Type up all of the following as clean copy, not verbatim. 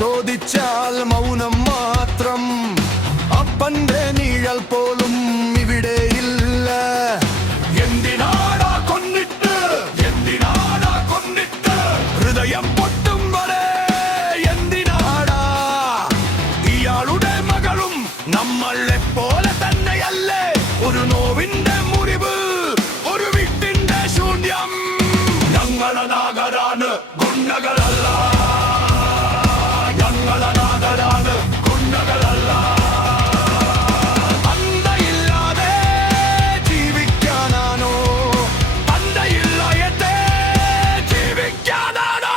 ചോദിച്ചാൽ മൗനം മാത്രം. അപ്പന്റെ നീഴൽ പോലും ഇവിടെയില്ല. എന്തിനാടാ കൊന്നിട്ട്, എന്തിനാടാ കൊന്നിട്ട്, ഹൃദയം പൊട്ടും വരെ എന്തിനാടാ? ഇയാളുടെ മകളും നമ്മളെ പോലെ തന്നെയല്ലേ? ഒരു നോവിന്റെ മുറിവ്, ഒരു വീട്ടിന്റെ ശൂന്യം. ഞങ്ങളനാഗരാണ്, ഗുണ്ടകളല്ല. ഞങ്ങളനാഗരാണ്, ഗുണ്ടകളല്ല. തന്തയില്ലാതെ ജീവിക്കാനാണോ? തന്തയില്ലാതെ ജീവിക്കാനാണോ?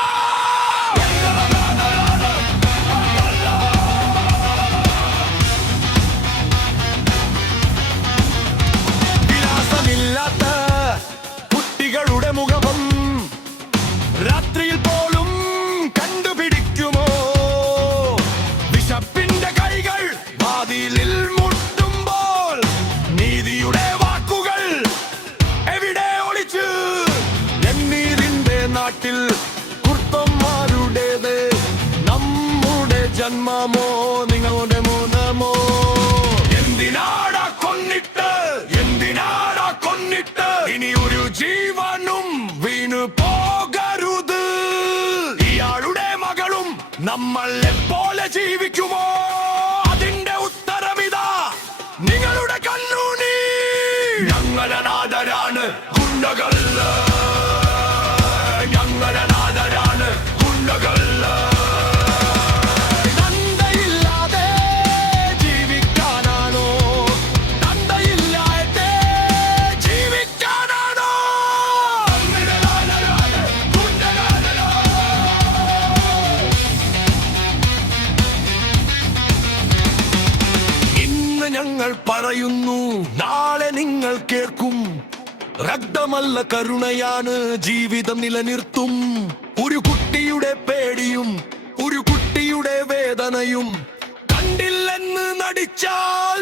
വിലാസമില്ലാത്ത കുട്ടികളുടെ മുഖം രാത്രിയിൽ പോലും കണ്ടുപിടിക്കുമോ? വിശപ്പിന്റെ കൈകൾ വാതിലിൽ മുട്ടുമ്പോൾ നീതിയുടെ വാക്കുകൾ എവിടെ ഒളിച്ച്? എന്നീരിന്റെ നാട്ടിൽ കുർത്തന്മാരുടേത് നമ്മുടെ ജന്മമോ നിങ്ങളുടെ മൂന്നമോ? എന്തിനാടാ കൊന്നിട്ട്, എന്തിനാടാ കൊന്നിട്ട്? ഇനി ഒരു ജീവനും വീണു പോകരുത്. ഇയാളുടെ മകളും നമ്മളെ പോലെ ജീവിക്കുമോ? അതിന്റെ ഉത്തരമിതാ നിങ്ങളുടെ കണ്ണുനീർ. ഞങ്ങളനാഥരാണ്, ഗുണ്ടകളല്ല. ഞങ്ങളനാഥരാണ്, ഗുണ്ടകളല്ല. തന്തയില്ലാതെ ജീവിക്കാനാണോ? തന്തയില്ലാതെ ജീവിക്കാനാണോ? ഇന്ന് ഞങ്ങൾ പറയുന്നു, നാളെ നിങ്ങൾ കേൾക്കും. രക്തമല്ല കരുണയാണ് ജീവിതം നിലനിർത്തും. ഒരു കുട്ടിയുടെ പേടിയും ഒരു കുട്ടിയുടെ വേദനയും കണ്ടില്ലെന്ന് നടിച്ചാൽ